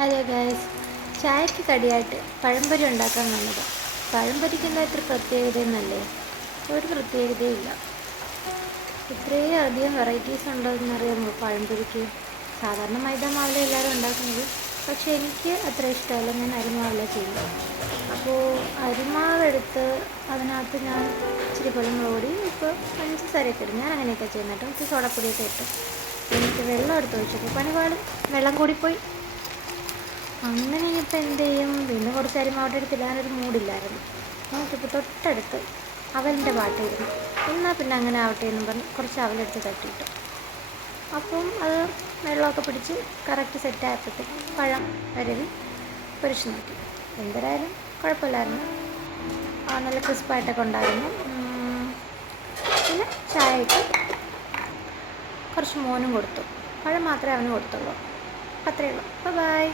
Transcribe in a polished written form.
Hello guys, ചായക്ക് കടിയായിട്ട് പഴംപൊരി ഉണ്ടാക്കാൻ വന്നത്. പഴംപൊരിക്ക് എന്താ ഇത്ര പ്രത്യേകതയെന്നല്ലേ? ഒരു പ്രത്യേകതയില്ല. ഇത്രയും അധികം വെറൈറ്റീസ് ഉണ്ടെന്നറിയാമോ പഴംപൊരിക്ക്? സാധാരണ മൈദ മാവിലെ എല്ലാവരും ഉണ്ടാക്കുന്നത്, പക്ഷേ എനിക്ക് അത്ര ഇഷ്ടമല്ല. ഞാൻ അരിമാവില ചെയ്യുന്നത്. അപ്പോൾ അരിമാവെടുത്ത് അതിനകത്ത് ഞാൻ ഇച്ചിരി മുളക് പൊടി, ഇപ്പോൾ പഞ്ചസാരയൊക്കെ ഇടും. ഞാൻ അങ്ങനെയൊക്കെ ചെയ്യുന്നത് കേട്ടോ. ഇച്ചിരി സോഡപ്പൊടിയൊക്കെ ഇട്ട് എനിക്ക് വെള്ളം എടുത്ത് വെച്ചപ്പോൾ പണിപാട് വെള്ളം കൂടിപ്പോയി. അങ്ങനെ ഇനിയിപ്പോൾ എന്ത് ചെയ്യും? പിന്നെ കുറച്ച് അരിമാവട്ടെ എടുത്ത് ഇടാനൊരു മൂടില്ലായിരുന്നു. നോക്കിയപ്പോൾ തൊട്ടടുത്ത് അവലിൻ്റെ പാട്ടായിരുന്നു. എന്നാൽ പിന്നെ അങ്ങനെ ആവട്ടെ എന്നും പറഞ്ഞ് കുറച്ച് അവലെടുത്ത് തട്ടിയിട്ടു. അപ്പം അത് വെള്ളമൊക്കെ പിടിച്ച് കറക്റ്റ് സെറ്റായപ്പോഴത്തേക്കും പഴം വരവി പൊരിച്ച് നോക്കി. എന്തരായാലും കുഴപ്പമില്ലായിരുന്നു. നല്ല ക്രിസ്പായിട്ടൊക്കെ ഉണ്ടായിരുന്നു. പിന്നെ ചായ ഇട്ട് കുറച്ച് മോനും കൊടുത്തു. പഴം മാത്രമേ അവന് കൊടുത്തുള്ളൂ. അത്രയേ ഉള്ളൂ. ബൈ.